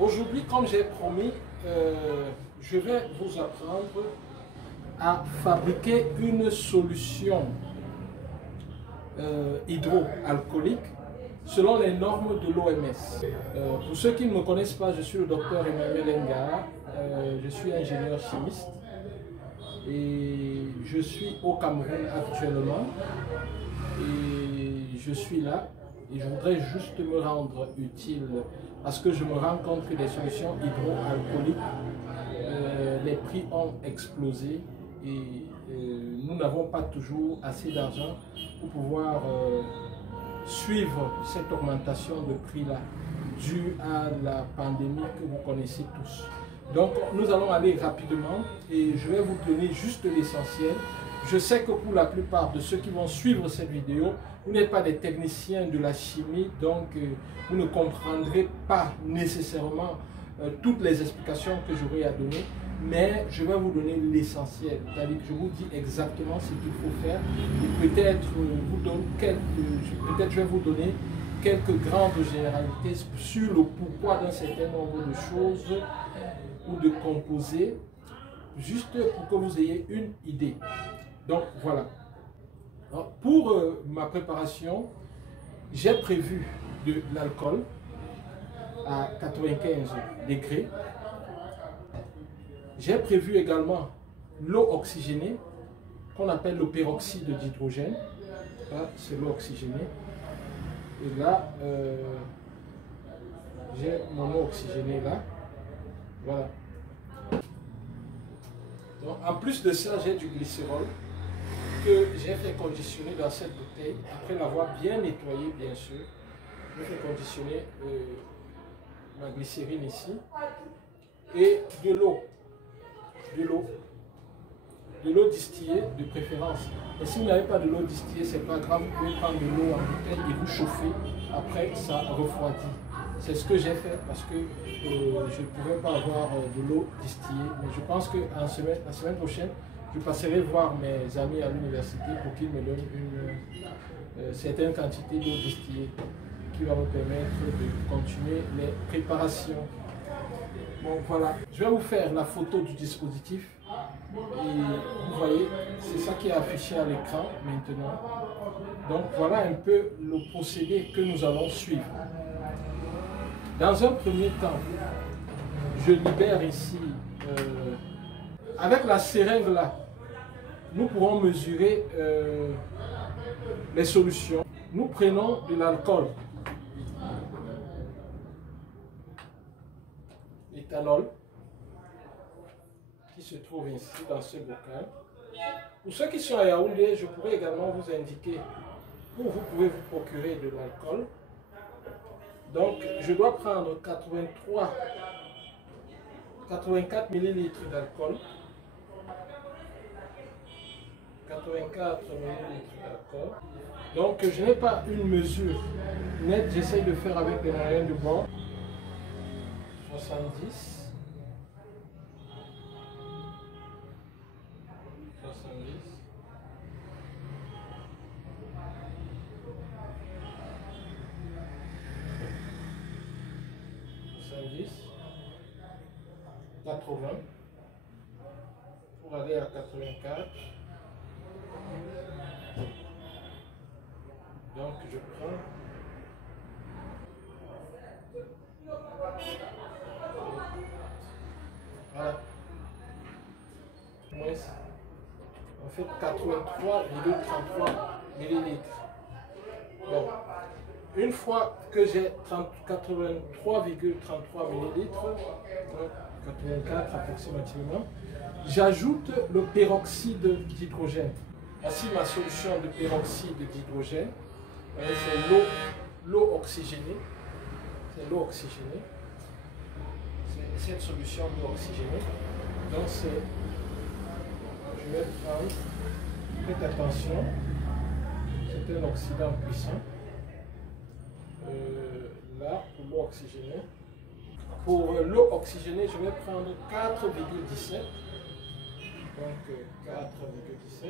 Aujourd'hui, comme j'ai promis, je vais vous apprendre à fabriquer une solution hydroalcoolique selon les normes de l'OMS. Pour ceux qui ne me connaissent pas, je suis le docteur Emmanuel Ngara, je suis ingénieur chimiste et je suis au Cameroun actuellement et je suis là et je voudrais juste me rendre utile parce que je me rends compte que les solutions hydroalcooliques, les prix ont explosé et nous n'avons pas toujours assez d'argent pour pouvoir suivre cette augmentation de prix-là due à la pandémie que vous connaissez tous. Donc nous allons aller rapidement et je vais vous donner juste l'essentiel. Je sais que pour la plupart de ceux qui vont suivre cette vidéo, vous n'êtes pas des techniciens de la chimie, donc vous ne comprendrez pas nécessairement toutes les explications que j'aurai à donner, mais je vais vous donner l'essentiel. C'est-à-dire que je vous dis exactement ce qu'il faut faire et peut-être je vais vous donner quelques grandes généralités sur le pourquoi d'un certain nombre de choses ou de composés, juste pour que vous ayez une idée. Donc voilà. Alors, pour ma préparation, j'ai prévu de l'alcool à 95 degrés. J'ai prévu également l'eau oxygénée qu'on appelle le peroxyde d'hydrogène. Là, c'est l'eau oxygénée. Et là, j'ai mon eau oxygénée là. Voilà. Donc, en plus de ça, j'ai du glycérol que j'ai fait conditionner dans cette bouteille. Après l'avoir bien nettoyé, bien sûr, je fais conditionner ma glycérine ici. Et de l'eau. De l'eau distillée de préférence. Et si vous n'avez pas de l'eau distillée, c'est pas grave, vous pouvez prendre de l'eau en bouteille et vous chauffer. Après, ça refroidit. C'est ce que j'ai fait parce que je ne pouvais pas avoir de l'eau distillée. Mais je pense que la semaine prochaine, je passerai voir mes amis à l'université pour qu'ils me donnent une certaine quantité d'eau distillée qui va me permettre de continuer les préparations. Bon voilà, je vais vous faire la photo du dispositif et vous voyez, c'est ça qui est affiché à l'écran maintenant. Donc voilà un peu le procédé que nous allons suivre. Dans un premier temps, je libère ici, avec la seringue là, nous pourrons mesurer les solutions. Nous prenons de l'alcool, l'éthanol, qui se trouve ici dans ce bocal. Pour ceux qui sont à Yaoundé, je pourrais également vous indiquer où vous pouvez vous procurer de l'alcool. Donc, je dois prendre 84 ml d'alcool. 84 ml d'alcool. Donc, je n'ai pas une mesure nette, j'essaie de faire avec les moyens de bord. 70. 80 pour aller à 84. Donc je prends voilà. On fait 83,33 millilitres. Bon, une fois que j'ai 83,33 millilitres, 84 approximativement, j'ajoute le peroxyde d'hydrogène. Voici ma solution de peroxyde d'hydrogène. C'est l'eau oxygénée. C'est l'eau oxygénée. C'est cette solution d'eau oxygénée. Donc je vais prendre, faites attention, c'est un oxydant puissant. Là, pour l'eau oxygénée. Pour l'eau oxygénée, je vais prendre 4,17. Donc 4,17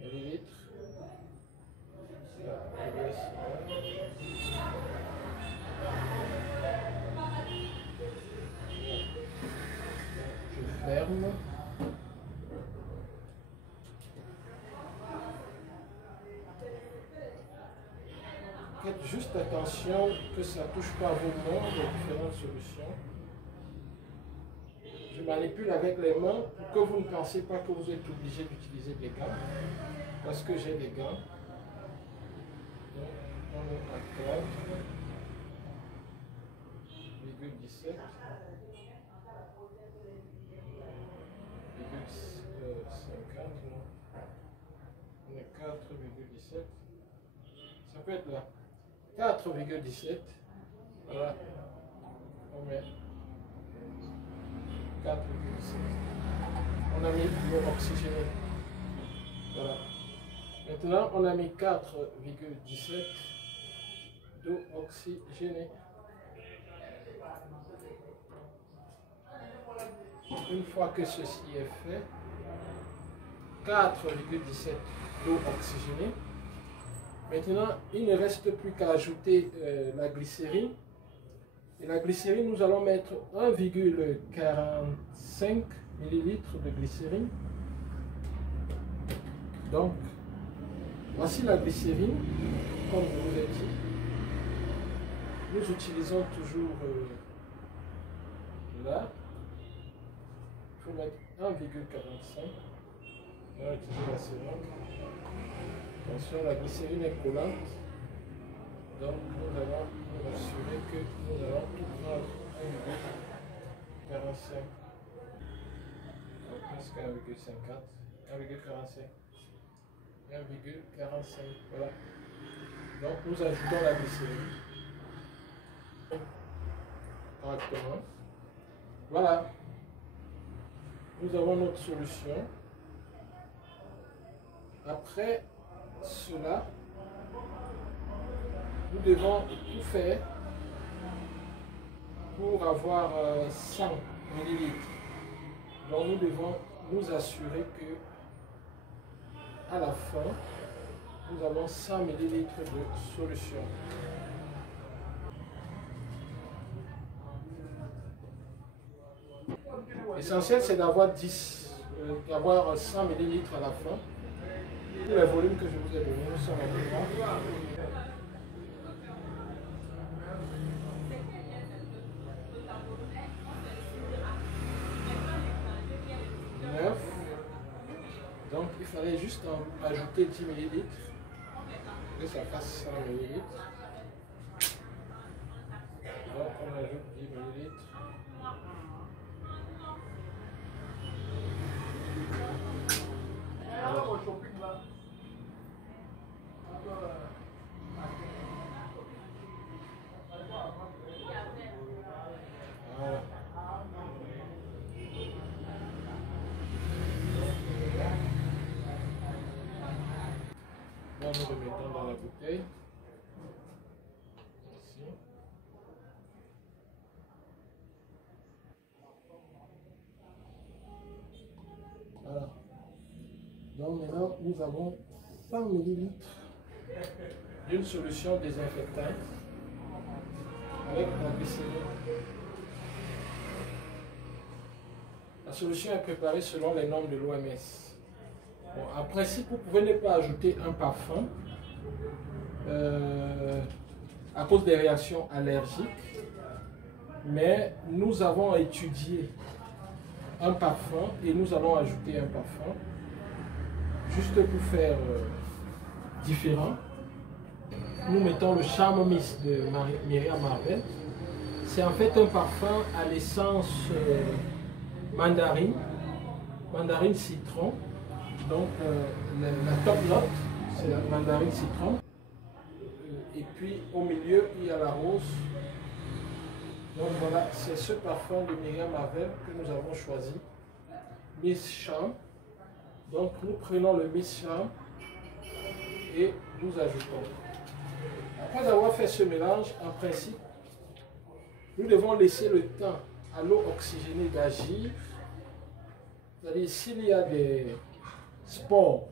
millilitres. ferme. Faites juste attention que ça ne touche pas vos mains, les différentes solutions. Je manipule avec les mains pour que vous ne pensez pas que vous êtes obligé d'utiliser des gants, parce que j'ai des gants. Donc, on est à 4,17. 50, on est 4,17. Ça peut être là. 4,17. Voilà. On met 4,17. On a mis l'eau oxygénée. Voilà. Maintenant, on a mis 4,17 d'eau oxygénée. Une fois que ceci est fait, 4,17 d'eau oxygénée. Maintenant, il ne reste plus qu'à ajouter la glycérine. Et la glycérine, nous allons mettre 1,45 ml de glycérine. Donc, voici la glycérine, comme je vous ai dit. Nous utilisons toujours là. Il faut mettre 1,45. On va utiliser la seringue. Attention, la glycérine est collante. Donc, nous allons nous assurer que nous allons tout prendre 1,45. Presque 1,50. 1,45. 1,45. Voilà. Donc, nous ajoutons la glycérine. Correctement. Voilà. Nous avons notre solution. Après cela, nous devons tout faire pour avoir 100 ml. Donc nous devons nous assurer que à la fin, nous avons 100 ml de solution. L'essentiel, c'est d'avoir 100 ml à la fin. Le volume que je vous ai donné, nous sommes à 9. Donc il fallait juste ajouter 10 ml. Que ça fasse 100 ml. Donc on ajoute 10 ml. Nous le mettons dans la bouteille. Ici. Voilà. Donc maintenant, nous avons 100 ml d'une solution désinfectante avec la glycérine. La solution est préparée selon les normes de l'OMS. Bon, en principe, vous pouvez ne pas ajouter un parfum à cause des réactions allergiques, mais nous avons étudié un parfum et nous allons ajouter un parfum juste pour faire différent. Nous mettons le Charme Mist de Myriam Marvel. C'est en fait un parfum à l'essence mandarine citron. Donc la top note, c'est la mandarine citron. Et puis au milieu, il y a la rose. Donc voilà, c'est ce parfum de Myriam Marvel que nous avons choisi. Miss Charm. Donc nous prenons le Miss Charm et nous ajoutons. Après avoir fait ce mélange, en principe, nous devons laisser le temps à l'eau oxygénée d'agir. C'est-à-dire s'il y a des spores,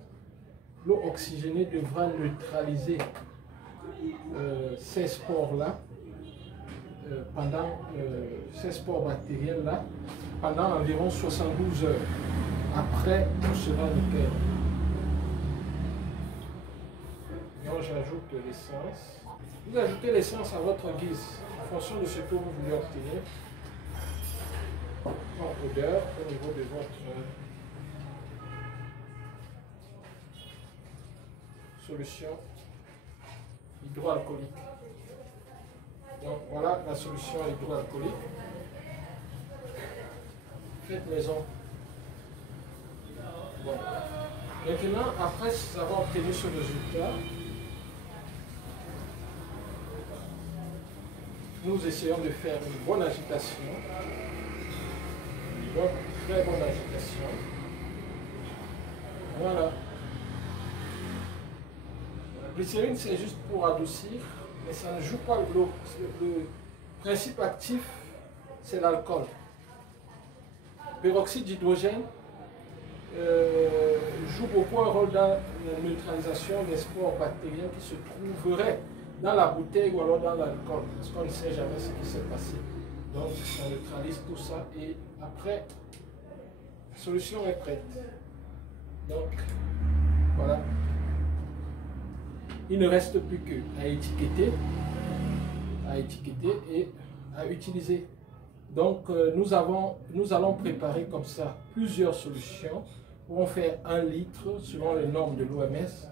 l'eau oxygénée devra neutraliser ces spores-là pendant ces spores bactériennes-là pendant environ 72 heures. Après, tout sera nickel. Donc j'ajoute l'essence. Vous ajoutez l'essence à votre guise, en fonction de ce que vous voulez obtenir en odeur au niveau de votre solution hydroalcoolique. Donc voilà la solution hydroalcoolique. Faites maison. Bon. Maintenant, après avoir obtenu ce résultat, nous essayons de faire une bonne agitation. Une très bonne agitation. Voilà. La glycérine, c'est juste pour adoucir, mais ça ne joue pas le rôle. Le principe actif, c'est l'alcool. Peroxyde d'hydrogène joue beaucoup un rôle dans la neutralisation des spores bactériens qui se trouveraient dans la bouteille ou alors dans l'alcool, parce qu'on ne sait jamais ce qui s'est passé. Donc ça neutralise tout ça et après, la solution est prête. Donc voilà. Il ne reste plus qu'à étiqueter et à utiliser. Donc nous allons préparer comme ça plusieurs solutions pour en faire 1 litre selon les normes de l'OMS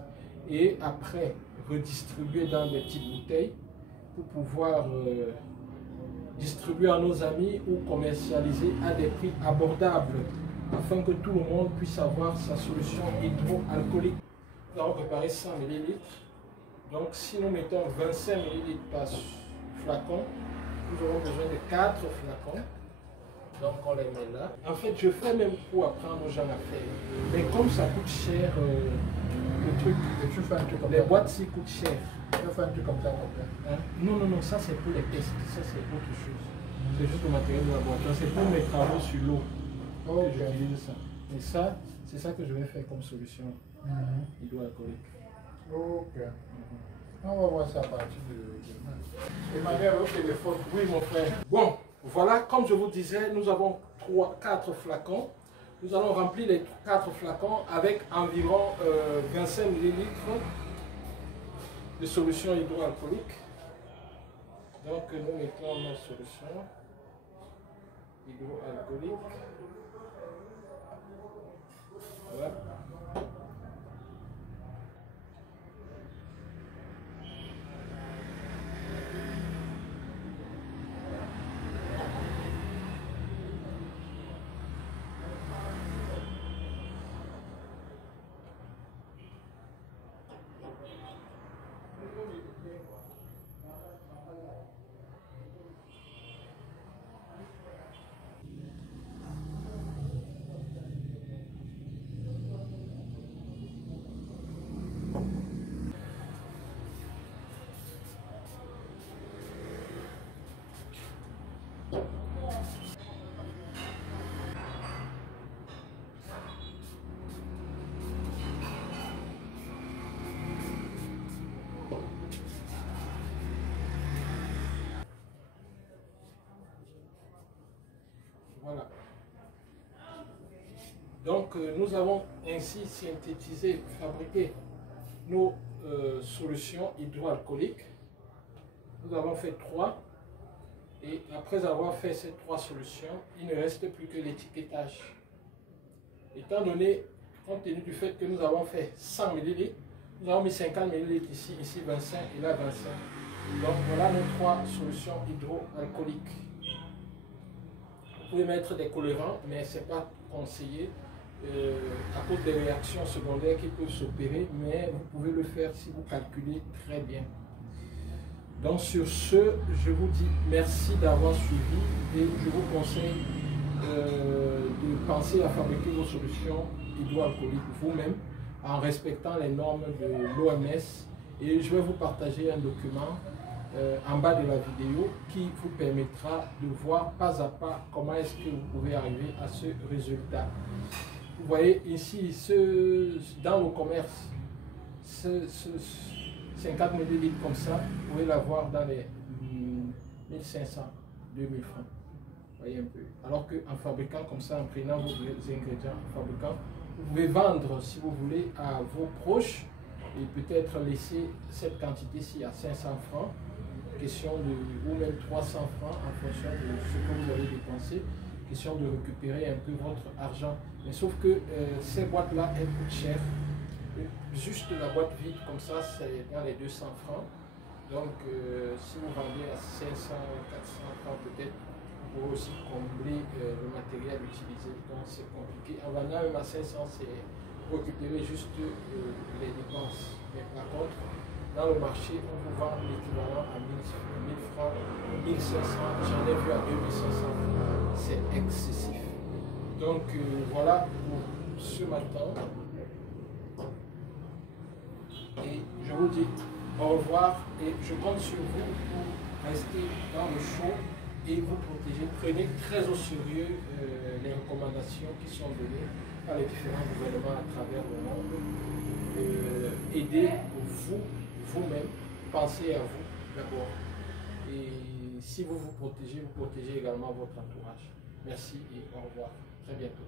et après redistribuer dans des petites bouteilles pour pouvoir distribuer à nos amis ou commercialiser à des prix abordables afin que tout le monde puisse avoir sa solution hydroalcoolique. Nous allons préparer 100 ml. Donc si nous mettons 25 ml par flacon, nous aurons besoin de 4 flacons. Donc on les met là. En fait, je fais même pour apprendre aux gens à faire. Mais comme ça coûte cher, le truc, tu fais un truc comme les boîtes ci coûtent cher. Tu fais un truc comme ça, hein? Non, non, non, ça c'est pour les tests. Ça c'est autre chose. C'est juste le matériel de laboratoire. C'est pour mes travaux sur l'eau. Oh, que j'utilise ça. Et ça, c'est ça que je vais faire comme solution hydroalcoolique. Ok. On va voir ça à partir de demain. Emmanuel, au téléphone. Oui, mon frère. Bon, voilà, comme je vous disais, nous avons 4 flacons. Nous allons remplir les 4 flacons avec environ 25 ml de solution hydroalcoolique. Donc, nous mettons nos solutions hydroalcooliques. Voilà. Voilà. Donc nous avons ainsi synthétisé, fabriqué nos solutions hydroalcooliques. Nous avons fait 3 et après avoir fait ces 3 solutions, il ne reste plus que l'étiquetage. Étant donné, compte tenu du fait que nous avons fait 100 ml, nous avons mis 50 ml ici, ici 25 et là 25. Donc voilà nos 3 solutions hydroalcooliques. Vous pouvez mettre des colorants, mais ce n'est pas conseillé à cause des réactions secondaires qui peuvent s'opérer, mais vous pouvez le faire si vous calculez très bien. Donc sur ce, je vous dis merci d'avoir suivi et je vous conseille de penser à fabriquer vos solutions hydroalcooliques vous-même en respectant les normes de l'OMS et je vais vous partager un document en bas de la vidéo qui vous permettra de voir pas à pas comment est-ce que vous pouvez arriver à ce résultat. Vous voyez ici, dans le commerce, 50 ml comme ça, vous pouvez l'avoir dans 1500, 2000 francs. Voyez un peu. Alors qu'en fabriquant comme ça, en prenant vos ingrédients, en fabriquant, vous pouvez vendre, si vous voulez, à vos proches et peut-être laisser cette quantité-ci à 500 francs, question de, ou même 300 francs en fonction de ce que vous avez dépensé, question de récupérer un peu votre argent. Mais sauf que ces boîtes-là, elles coûtent cher. Juste la boîte vide comme ça, c'est dans les 200 francs. Donc, si vous vendez à 500, 400 francs peut-être, pour aussi combler le matériel utilisé. Donc c'est compliqué. En vendant même à 500, c'est récupérer juste les dépenses. Mais par contre, dans le marché, on vous vend l'équivalent à 1000 francs, 1500, j'en ai vu à 2500 francs. C'est excessif. Donc voilà pour ce matin. Et je vous dis au revoir et je compte sur vous pour rester dans le show et vous protéger. Prenez très au sérieux les recommandations qui sont données par les différents gouvernements à travers le monde. Aidez vous-même, pensez à vous d'abord. Et si vous vous protégez également votre entourage. Merci et au revoir. Très bientôt.